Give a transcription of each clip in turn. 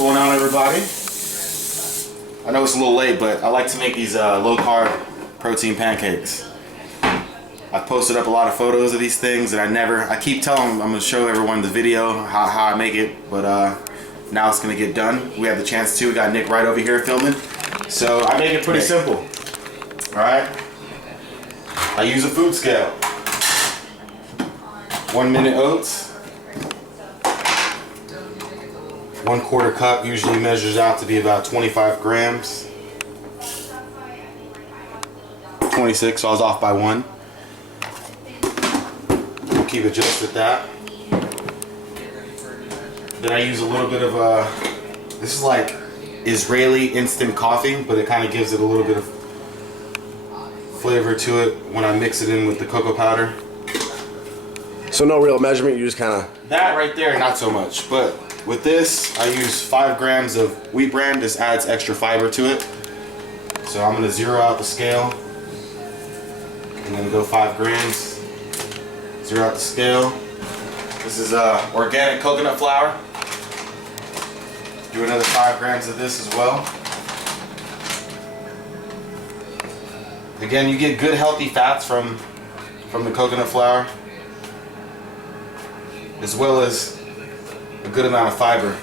going on, everybody? I know it's a little late, but I like to make these low-carb protein pancakes. I've posted up a lot of photos of these things, and I keep telling them I'm going to show everyone the video, how I make it, but now it's going to get done. We have the chance to. We got Nick Wright over here filming. So I make it pretty simple. Alright? I use a food scale. 1 minute oats. 1/4 cup usually measures out to be about 25 grams. 26, so I was off by 1. We'll keep it just at that. Then I use a little bit of this is like Israeli instant coffee, but it kind of gives it a little bit of flavor to it when I mix it in with the cocoa powder. So no real measurement, you just kind of... That right there, not so much, but with this, I use 5 grams of wheat bran. This adds extra fiber to it. So I'm going to zero out the scale. I'm going to go 5 grams. Zero out the scale. This is organic coconut flour. Do another 5 grams of this as well. Again, you get good healthy fats from the coconut flour, as well as a good amount of fiber.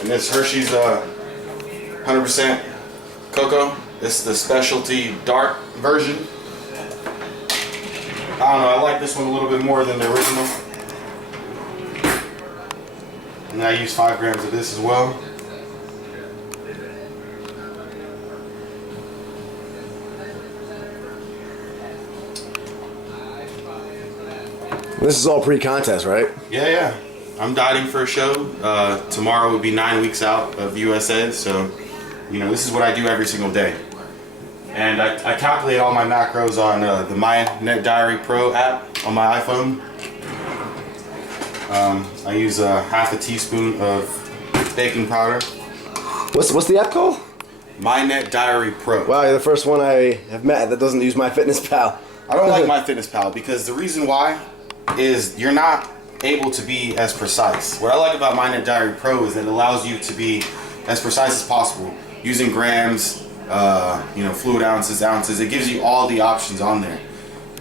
And this Hershey's 100% cocoa. This is the specialty dark version. I don't know, I like this one a little bit more than the original. And I use 5 grams of this as well. This is all pre-contest, right? Yeah. I'm dieting for a show. Tomorrow would be 9 weeks out of USA, so you know this is what I do every single day. And I calculate all my macros on the My Net Diary Pro app on my iPhone. I use half a teaspoon of baking powder. What's the app called? My Net Diary Pro. Wow, you're the first one I have met that doesn't use MyFitnessPal. I don't like MyFitnessPal because the reason why is you're not able to be as precise. What I like about My Net Diary Pro is that it allows you to be as precise as possible using grams, fluid ounces. It gives you all the options on there.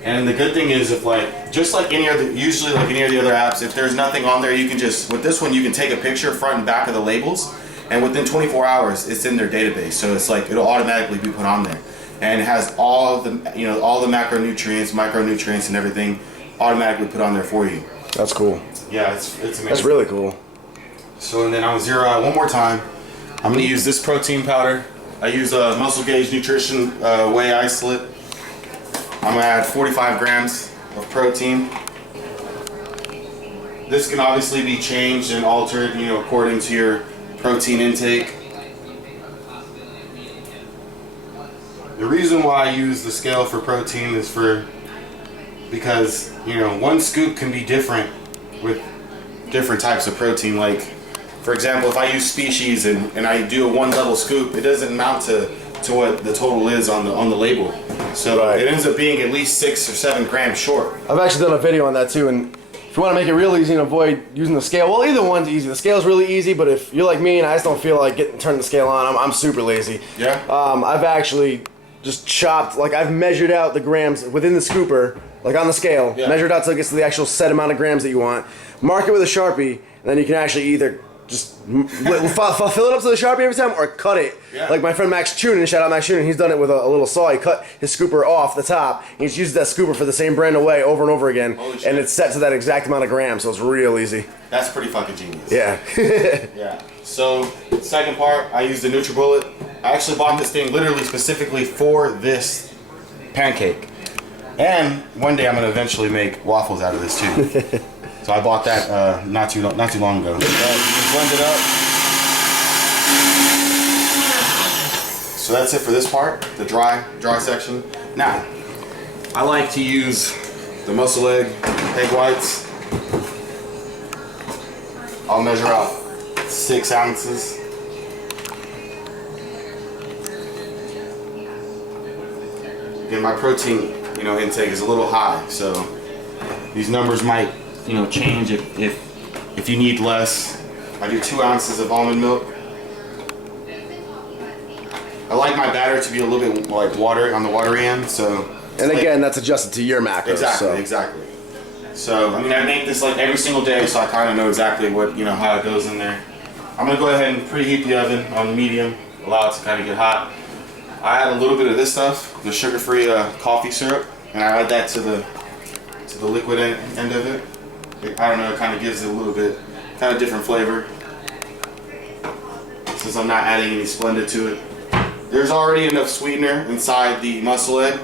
And the good thing is, if just like any other, usually like any of the other apps, if there's nothing on there, you can just, with this one, you can take a picture front and back of the labels, and within 24 hours, it's in their database. So it's like it'll automatically be put on there, and it has all the all the macronutrients, micronutrients, and everything automatically put on there for you. That's cool. Yeah, it's amazing. That's really cool. So and then I'm gonna zero out one more time. I'm gonna use this protein powder. I use a Muscle Gauge Nutrition Whey Isolate. I'm gonna add 45 grams of protein. This can obviously be changed and altered, according to your protein intake. The reason why I use the scale for protein is because one scoop can be different with different types of protein. Like, for example, if I use Species and I do a 1 level scoop, it doesn't amount to what the total is on the label. So right. It ends up being at least 6 or 7 grams short. I've actually done a video on that too, and if you want to make it real easy and avoid using the scale, well, either one's easy. The scale's really easy, but if you're like me and I just don't feel like turning the scale on, I'm super lazy. Yeah. I've actually just chopped, I've measured out the grams within the scooper, on the scale, measured out till it gets to the actual set amount of grams that you want. Mark it with a Sharpie, and then you can actually either just fill it up to the Sharpie every time or cut it. Yeah. Like my friend Max Chunin, shout out Max Chunin, he's done it with a little saw. He cut his scooper off the top. He's used that scooper for the same brand of whey over and over again. And it's set to that exact amount of grams, so it's real easy. That's pretty fucking genius. Yeah. Yeah. So, second part, I used the NutriBullet. I actually bought this thing literally specifically for this pancake. And one day I'm going to eventually make waffles out of this too. So I bought that not too long ago. Just blend it up. So that's it for this part, the dry section. Now, I like to use the muscle egg whites. I'll measure out 6 ounces. Again, my protein, intake is a little high, so these numbers might, change if you need less. I do 2 ounces of almond milk. I like my batter to be a little bit like watery on the watery end, so. And again, that's adjusted to your macros. Exactly, so. Exactly. So I mean, I make this like every single day, so I kind of know exactly what how it goes in there. I'm gonna go ahead and preheat the oven on medium, allow it to kind of get hot. I add a little bit of this stuff, the sugar-free coffee syrup, and I add that to the liquid end of it. I don't know, it kind of gives it a little bit kind of different flavor. Since I'm not adding any Splenda to it. There's already enough sweetener inside the muscle egg,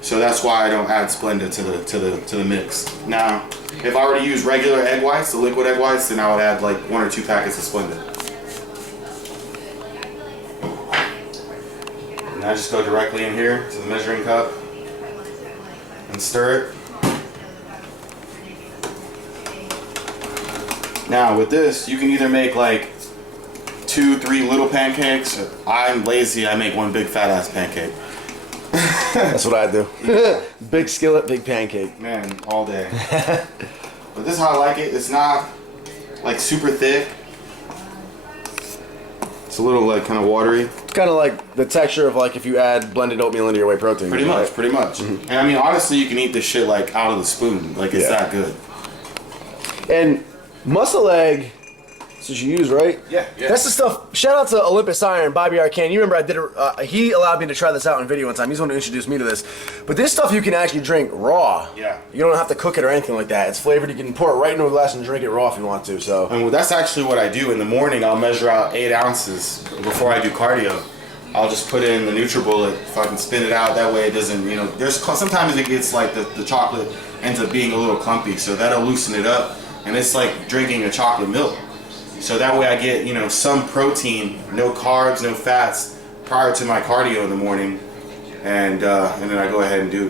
so that's why I don't add Splenda to the mix. Now, if I were to use regular egg whites, the liquid egg whites, then I would add like 1 or 2 packets of Splenda. And I just go directly in here to the measuring cup and stir it. Now with this, you can either make like 2, 3 little pancakes. I'm lazy, I make one big fat ass pancake. That's what I do. Big skillet, big pancake. Man, all day. But this is how I like it. It's not like super thick. It's a little like kind of watery. It's kind of like the texture of like if you add blended oatmeal into your whey protein. Pretty much, pretty much. And I mean, honestly, you can eat this shit like out of the spoon. Like it's that good. And muscle egg, that's what you use, right? Yeah. That's the stuff. Shout out to Olympus Iron, Bobby Arcane. You remember I did he allowed me to try this out in video one time. He's the one who introduced me to this. But this stuff you can actually drink raw. Yeah. You don't have to cook it or anything like that. It's flavored. You can pour it right into a glass and drink it raw if you want to. So. And that's actually what I do in the morning. I'll measure out 8 ounces before I do cardio. I'll just put it in the NutriBullet if I can spin it out. That way it doesn't, there's sometimes it gets like the chocolate ends up being a little clumpy, so that'll loosen it up. And it's like drinking a chocolate milk. So that way I get, some protein, no carbs, no fats prior to my cardio in the morning. And then I go ahead and do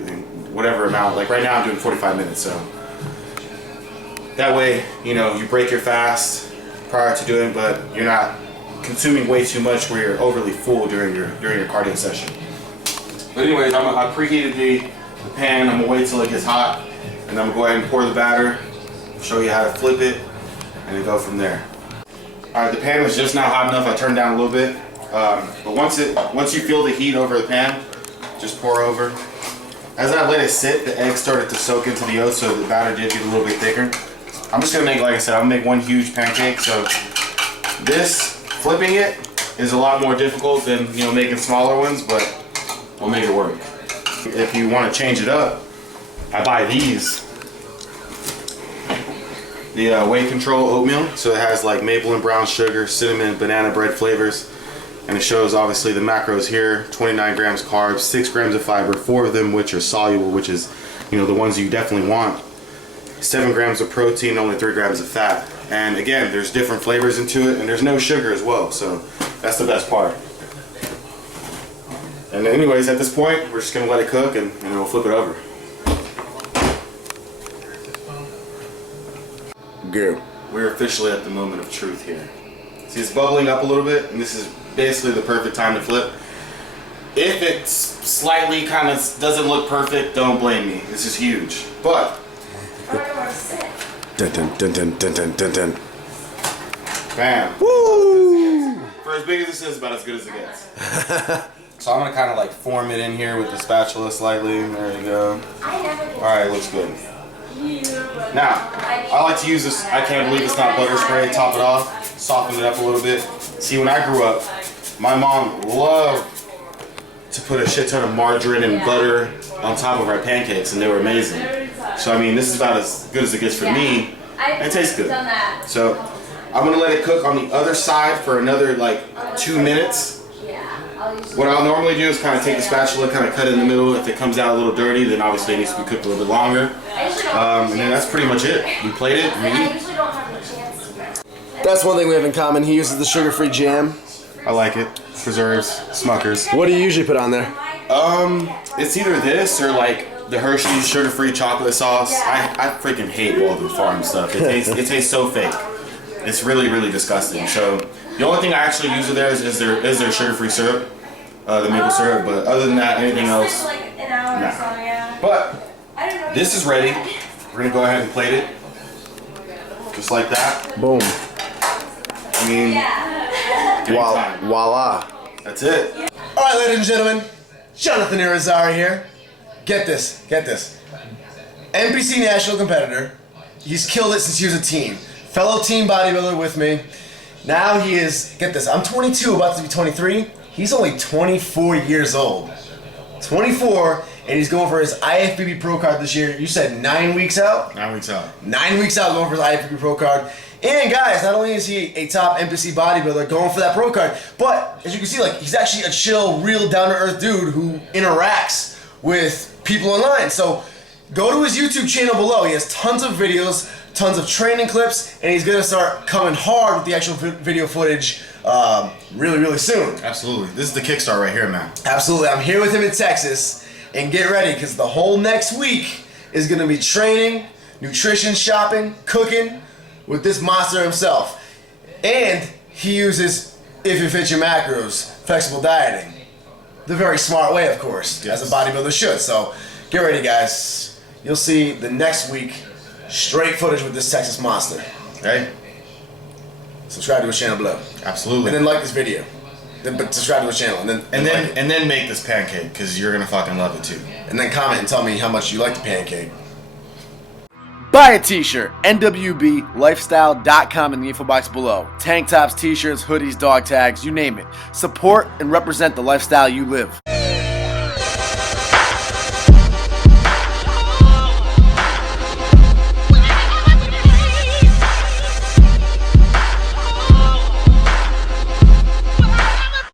whatever amount. Like right now I'm doing 45 minutes, so. That way, you break your fast prior to doing, but you're not consuming way too much where you're overly full during your cardio session. But anyways, I preheated the pan. I'm gonna wait till it gets hot, and I'm gonna go ahead and pour the batter, show you how to flip it, and then go from there. All right, the pan was just now hot enough. I turned down a little bit, but once you feel the heat over the pan, just pour over. As I let it sit, the egg started to soak into the yolk, so the batter did get a little bit thicker. I'm just gonna make, like I said, I'm gonna make one huge pancake. So this flipping it is a lot more difficult than making smaller ones, but we'll make it work. If you want to change it up, I buy these. The weight control oatmeal, so it has like maple and brown sugar, cinnamon, banana bread flavors, and it shows obviously the macros here: 29 grams carbs, 6 grams of fiber, 4 of them which are soluble, which is the ones you definitely want, 7 grams of protein, only 3 grams of fat. And again, there's different flavors into it, and there's no sugar as well, so that's the best part. And anyways, at this point, we're just gonna let it cook and we'll flip it over. Go. We're officially at the moment of truth here. See, it's bubbling up a little bit, and this is basically the perfect time to flip. If it's slightly kind of doesn't look perfect, don't blame me. This is huge. But Dun dun dun dun dun dun dun dun. bam. Woo! For as big as this is, about as good as it gets. So I'm gonna kind of like form it in here with the spatula slightly. There you go. All right, looks good. Now, I like to use this, I can't believe it's not butter spray, top it off, soften it up a little bit. See, when I grew up, my mom loved to put a shit ton of margarine and butter on top of our pancakes, and they were amazing. So, I mean, this is about as good as it gets for me, and it tastes good. So, I'm gonna let it cook on the other side for another like 2 minutes. What I'll normally do is kind of take the spatula, kind of cut it in the middle. If it comes out a little dirty, then obviously it needs to be cooked a little bit longer. And then that's pretty much it. We plate it, we eat. That's one thing we have in common. He uses the sugar-free jam. I like it. Preserves, Smuckers. What do you usually put on there? It's either this or like the Hershey's sugar-free chocolate sauce. I freaking hate Walden Farm stuff. It tastes so fake. It's really, really disgusting. So the only thing I actually use with theirs is their sugar-free syrup, the maple syrup. But other than that, anything else, nah. But this is ready. We're gonna go ahead and plate it, just like that. Boom. I mean, Voila. that's it. All right, ladies and gentlemen, Jonathan Irizarry here. Get this. NPC national competitor. He's killed it since he was a teen. Fellow teen bodybuilder with me. Now he is, get this, I'm 22, about to be 23. He's only 24 years old. 24, and he's going for his IFBB Pro card this year. You said 9 weeks out? 9 weeks out. 9 weeks out going for his IFBB Pro card. And guys, not only is he a top NPC bodybuilder going for that pro card, but as you can see, like, he's actually a chill, real down-to-earth dude who interacts with people online. So go to his YouTube channel below. He has tons of videos, tons of training clips, and he's gonna start coming hard with the actual video footage really soon. Absolutely. This is the kickstart right here, man. Absolutely. I'm here with him in Texas, and get ready, because the whole next week is gonna be training, nutrition, shopping, cooking with this monster himself. And he uses If It Fits Your Macros, flexible dieting. The very smart way, of course, yes, as a bodybuilder should. So get ready, guys. You'll see the next week straight footage with this Texas monster. Hey, Subscribe to his channel below. absolutely. And then like this video. But subscribe to his channel, and then make this pancake, because you're gonna fucking love it too. And then comment and tell me how much you like the pancake. Buy a t-shirt, nwblifestyle.com in the info box below. Tank tops, t-shirts, hoodies, dog tags, you name it. Support and represent the lifestyle you live.